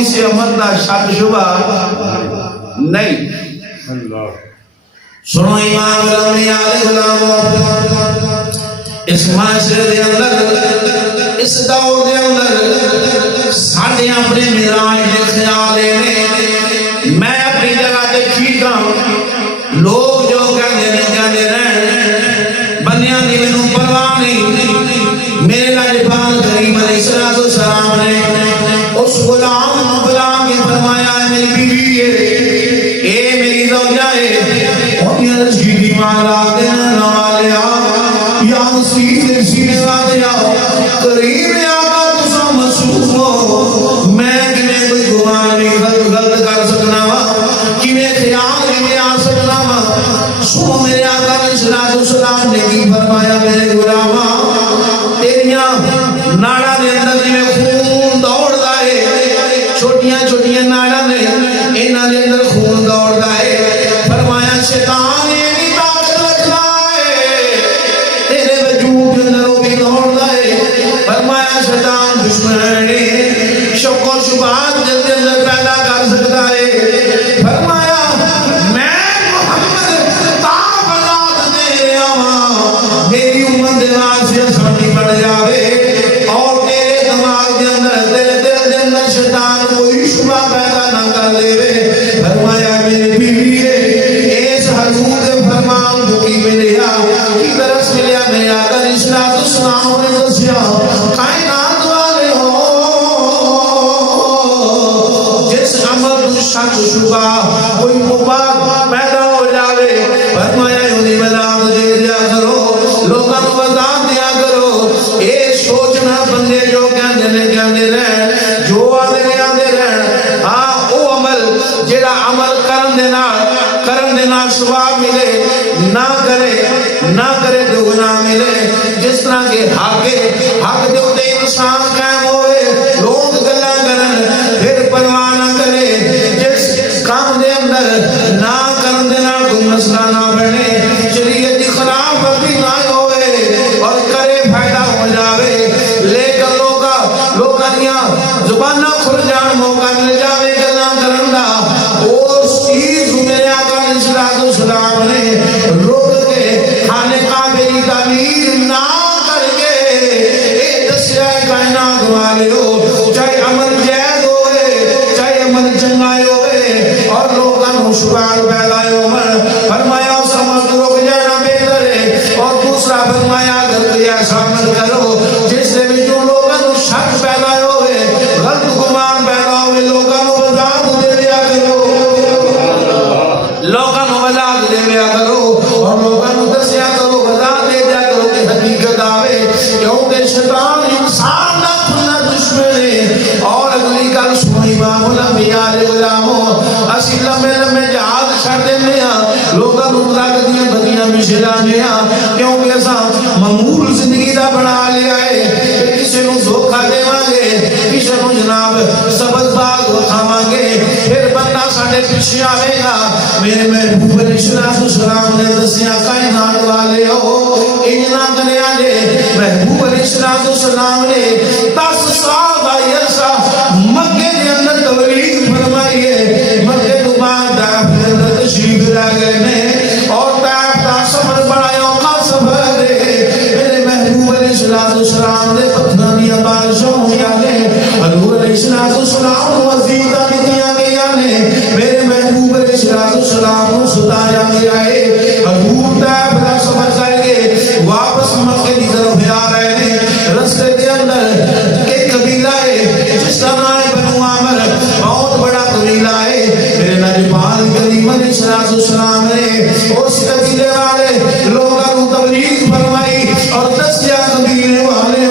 کسی عمل دا شک شبہ نہیں. سنو امام الانبیاء علیہ السلام اس معاشرے دے اندر اس دور دے اندر ساڑھے اپنے معراج دے خیال نے میں اپنی جگہ دے ٹھیکا لوگ جو کہندے رہن بندیاں دی مینوں پرواہ نہیں. میرے لاجپال کریم علیہ السلام نے اس غلام کو بلا کے فرمایا میری بیوی ہے اے میری زوجہ ہے اور یہ رشکی کی مارا دینا نوالیا یا مسیح سینے والیا قریب آقا تسا مسوخ ہو میں کنے کوئی گمان نہیں غلط کر سکنا وا کنے خیال میں آ سکنا وا. سو میرے آقا علیہ السلام نے کی فرمایا میرے غلامہ تیریاں ناڑا دے اندر جی میں خون دوڑ دائے چھوٹیاں چھوٹیاں ناڑا نے انہاں دے اندر خون دوڑ دائے. فرمایا شیطان یہ بھی طاقت رکھنا ہے تیرے وجود کے اندر وہ بھی دوڑ دائے. فرمایا شیطان دشمن نے شک و شبہات جلدی اندر پیدا کر سکتا ہے. فرمایا میں محمد تاپ آزاد دے رہا میری امت دے واسطے سامنے پڑ جاوے اور تیرے دماغ کے اندر تیرے دل کے اندر شیطان کوئی شبہ پیدا نہ کر دے. فرمایا میری بیوی ہے اس حضور کے فرمان کو کی ملیا کی درس ملیا میرے آقا علیہ السلام نے دسیا کائنات والے ہو جس عمل شک شبہ کوئی مباد پیدا ہو جاوے فرمایا یونی بلاد دے دیا کرو لوگاں کو بتا دیا کرو. اے سوچنا بندے جو کہندے رہن جو آدھے رہن او عمل جیڑا عمل کرن دے نال ثواب ملے نہ کرے تو گناہ ملے. جس طرح کے حق دے اوتے انسان قائم ہوئے لوگ گلاں کرن پھر پرواہ نہ کرے. جس کام دے اندر نہ کرن دے نال کوئی مسئلہ نہ بنے شریعت دی خلاف ورزی نہ ہوئے اور کرے فائدہ ہو جاوے لیکن لوگاں دیاں زباناں کھل جان موقع مل جاوے گلاں کرن دا اس چیز میرے آقا علیہ السلام نے روک کے خانے کعبے کی تعمیر نہ کر کے اے دسیا کائنات والے ہو چاہے عمل جائز ہوئے چاہے عمل چنگائے ہوئے اور لوگاں کو شبہات پیدا ہوئے. فرمایا اس عمل کو روک جانا بہتر ہے اور دوسرا فرمایا اگر کوئی ایسا عمل کرو جس سے بھی جو لوگاں کو شک پیدا ہوئے غلط گمان پیدا ہوئے لوگاں کو وضاحت دے دیا کرو لوگاں کو وضاحت دے دیا کرو اور لوگاں کو دسیا کرو وضاحت دے دیا کرو کہ حقیقت آوے کیونکہ شیطان انسان دا کھلا دشمن ہے. اور اگلی گل سنو امام الانبیاء علیہ السلام اسی لمبے جہاد چھڑ دینے ہاں لوگاں کو طاقت دیاں بدیاں بھی چھڑانے ہاں کیونکہ ایسا معمول زندگی دا بنا لیا ہے کسی نو دھوکا دیواں گے کسی نو جناب سبز باغ وکھاواں گے پھر بندہ ساڈے پیچھے آوے گا. میرے محبوب علیہ السلام نے دسیا کائنات والے ہو انہاں کنیاں دے محبوب علیہ السلام نے 10 سال دا عرصہ مکے دے اندر تبلیغ فرمائی ہے. مکے تو بعد طائف دے اندر تشریف لے گئے نے اور طائف دا سفر بڑا اوکھا سفر ہے. میرے محبوب علیہ السلام نے پتھراں دی بارشاں ہوئیاں نے حضور علیہ السلام وظیفہ دتیاں گئیاں نے میرے محبوب علیہ السلام کو ستایا گیا ہے. حضور طائف دا سفر کر کے واپس مکے کی طرف آ رہے ہیں. رستے کے اندر ایک قبیلہ ہے جس کا نام ہے بنو عامر بہت بڑا قبیلہ ہے. میرے لاجپال کریم علیہ السلام نے اس قبیلے والے لوگوں کو تبلیغ فرمائی اور دسیا قبیلے والے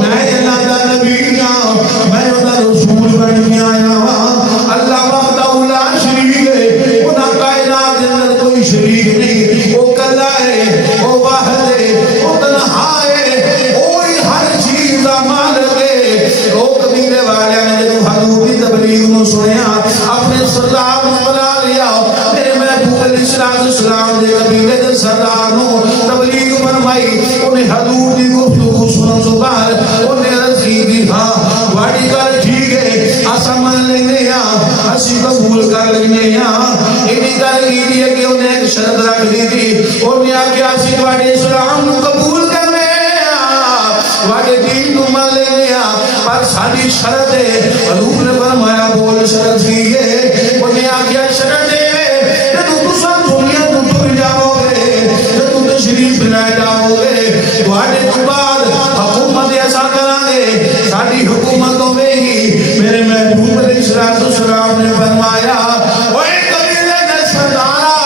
میں اللہ دا نبی ہاں میں اللہ رسول بن کے آیا ہاں. اللہ وحدہ لا شریک ہے انہاں کائنات کے اندر کوئی شریک نہیں وہ کلا ہے وہ واحد ہے وہ تنہا ہے وہی ہر چیز دا مالک ہے. وہ قبیلے والے نے جب حضور کی تبلیغ کو سنیا اپنے سردار کو بلا لیا. میرے محبوب علیہ السلام نے قبیلے کے سردار کو تبلیغ فرمائی. انہیں حضور کی گفتگو سنن تو بعد انہیں عرض کی ہاں واڑی کا کی دی کہ انہیں ایک شرط رکھ دی تھی انہیں آکھیا سی تواڈے اسلام نو قبول کرنے تواڈے دین نو مان لینے پر ساری شرط ہے حضور نے فرمایا بول شرط سی ہے انہیں آکھیا شرط ہے کہ تساں دنیا تو ٹر جاؤ گے تو تشریف لے جاؤ گے تواڈے تو بعد حکومت ایسا کریں گے ساری حکومت ہوے گی میرے محبوب علیہ السلام نے فرمایا اوے قبیلے دے سردارا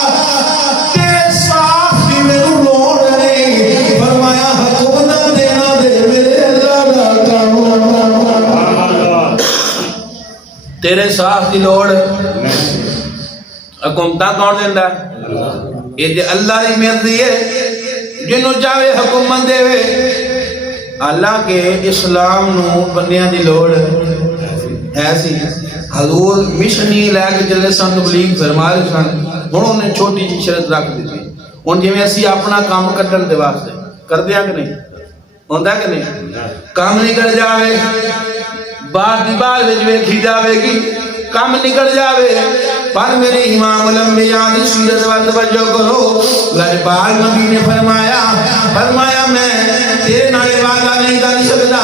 تیرے صاف دی مینوں لوڑ نہیں فرمایا حکومت دینا دے میرے اللہ دا کام تیرے صاف دی لوڑ حکومتاں کون دیندا یہ تے اللہ دی مرضی ہے جنوں چاہے حکومت دے اللہ کے اسلام نو بندیاں دی لوڑ ایسی حضور مشنی لے کے چلے سن تبلیغ فرما رہے سن ہن نے چھوٹی جی شرط رکھ دی ہن جویں اسی اپنا کام کڈن دے واسطے کر دیا کہ نہیں ہوندا کہ نہیں کام نکل جاوے بعد دی بعد وچ ویکھی جاوے گی کام نکل جاوے پر میرے امام الانبیاء دی سیرت وال توجہ کرو غربال نبی نے فرمایا میں تیرے نال وعدہ نہیں کر سکتا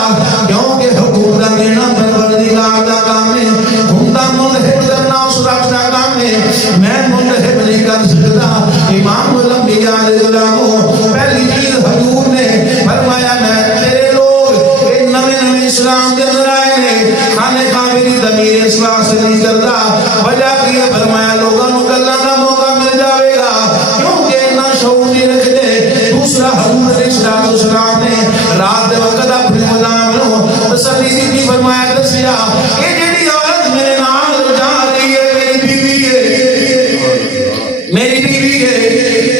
کیونکہ حکومت دینا پروردگار دا کام ہے ہوندا منتخب کرنا اس رب دا کام ہے میں منتخب نہیں کر سکتا امام الانبیاء علیہ السلام پہلی چیز حضور نے فرمایا میں تیرے لوگ ایک نویں اسلام کے اندر آئے نے کھانے کھانے کی ضمیر اس واسطے نہیں کرتا وجہ کی فرمایا لوگوں کو گلاں دا موقع مل جاوے گا کیونکہ اتنا شعور نہیں رکھتے دوسرا حضور علیہ السلام نے رات دے وقت اپنے غلام نو تسلی دی فرمایا دسیا کہ جڑی عورت میرے نال جا رہی ہے میری بیوی ہے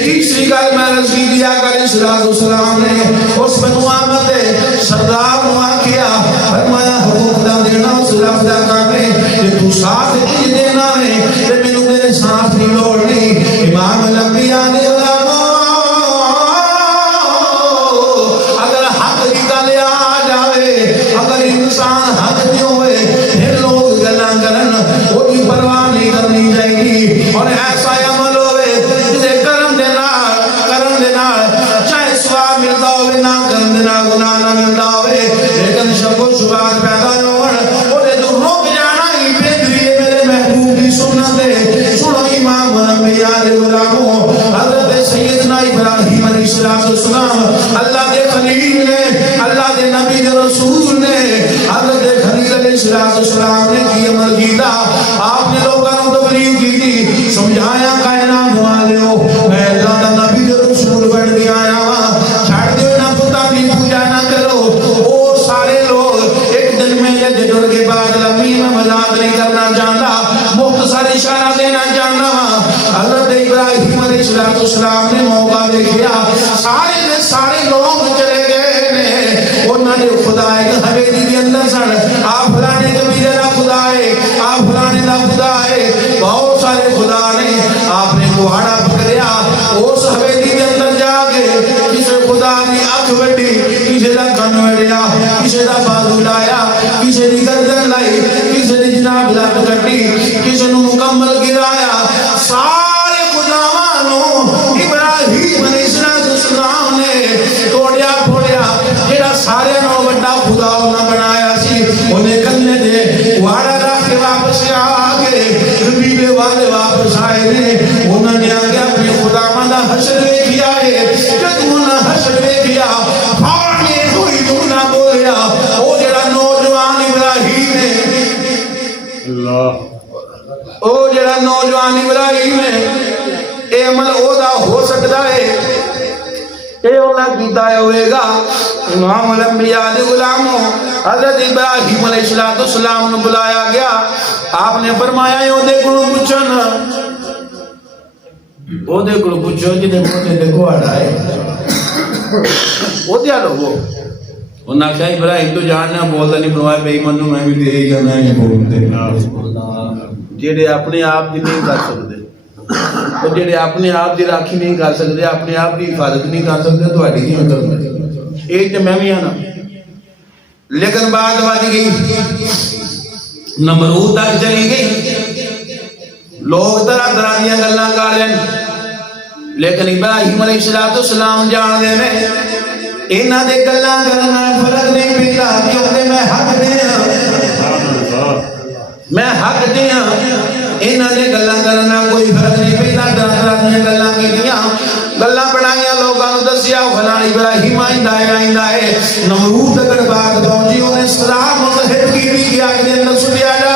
تیسری گل میں عرض کی دیا کہ السلام نے اس بنو احمد سردار نو آکھیا فرمایا حکومت دینا اس رب دا کام ہے کہ تو ساتھ نہیں دینا ہے تے مینوں میرے ساتھ نہیں لوڑ نہیں امام الانبیاء نے اگر حق کی گل آ جاوے اگر انسان حق نہیں ہوئے پھر لوگ گلاں کرن وہ بھی پرواہ نہیں کرنی چاہیے اور ایسا عمل ہوئے جسے کرم دے نال چاہے ثواب ملتا ہوئے نہ کرم دے نال گناہ نہ ملتا ہوئے لیکن شک و شبہات پیدا نہ ہون اور تو روک جانا ہی بہتری ہے میرے محبوب کی سنت ہے سنو امام الانبیاء علیہ السلام حضرت سیدنا ابراہیم علیہ السلام اللہ دے خلیل نے اللہ دے نبی دے رسول نے حضرت خلیل علیہ السلام نے کی عمل کیتا آپ نے لوگوں کو تبلیغ کی تھی سمجھایا کائنات والو میں اللہ دا نبی دے رسول بن کے آیا ہوں چھڑ دیو نہ پتا بھی پوجا نہ کرو وہ سارے لوگ ایک دن میں جڑ کے بعد لمبی میں مذاق نہیں کرنا چاہتا مختصر اشارہ دینا چاہتا حضرت ابراہیم علیہ السلام نے موقع دیکھا سارے لوگ چلے گئے نے انہوں نے خدا ایک حویلی کے اندر سن آپ فلانے قبیلے کا خدا ہے آپ فلانے کا خدا ہے بہت سارے خدا نے آپ نے کہاڑا پکڑیا اس حویلی کے اندر جا کے کسی خدا کی اکھ وڈی کسی کا کن وڈیا کسی کا بازو لایا کسی کی گردن لائی کسی کی جناب لت کٹی کسی نے مکمل گرایا سارے خداواں ابراہیم علیہ السلام نے توڑیا پھوڑیا جڑا سارے نوں بڑا خدا انہاں بنایا سی انہیں کنے دے واڑا رکھ کے واپس آ گئے ربیبے والے واپس آئے نے انہوں نے آگے اپنے خداواں دا حشر ویکھیا ہے جب انہاں حشر ویکھیا پھاڑنے ہوئی تو نہ بولیا او جڑا نوجوان ابراہیم ہے اللہ او جڑا نوجوان ابراہیم ہے اے عمل او دا ہو سکتا ہے اے انہاں کیتا ہوئے گا امام الانبیاء دے غلاموں حضرت ابراہیم علیہ السلام نے بلایا گیا آپ نے فرمایا او دے کولوں پوچھن او دے کولوں پوچھو جے دے گھوڑا ہے او دیا لوگو انہاں کہا ابراہیم تو جاننا بولتا نہیں فرمایا بے ایمان نو میں بھی دے ہی کرنا ہے بولتے جڑے اپنے آپ دی نہیں کر سکتے اور جڑے اپنے آپ دی راکھی نہیں کر سکتے اپنے آپ دی حفاظت نہیں کر سکتے تو ہڈی کیوں کرنا ایک تو میں بھی آنا لیکن بات بات گئی نمرود تک چلی گئی لوگ طرح طرح دیا گلاں کر رہے ہیں لیکن ابراہیم علیہ السلام جان دے میں انہاں دے گلاں کرنا فرق نہیں پیتا کیونکہ میں حق دیاں میں حق دیاں انہاں دے گلاں کرنا کوئی فرق نہیں پیتا طرح طرح دیا گلاں کیتیاں گلاں بنائیاں لوگاں نوں دسیا فلاں ابراہیم آئندہ ہے نمرود اگر باغ پہنچی انہیں سلام مذہب کی بھی کیا کہ اندر سنیا جا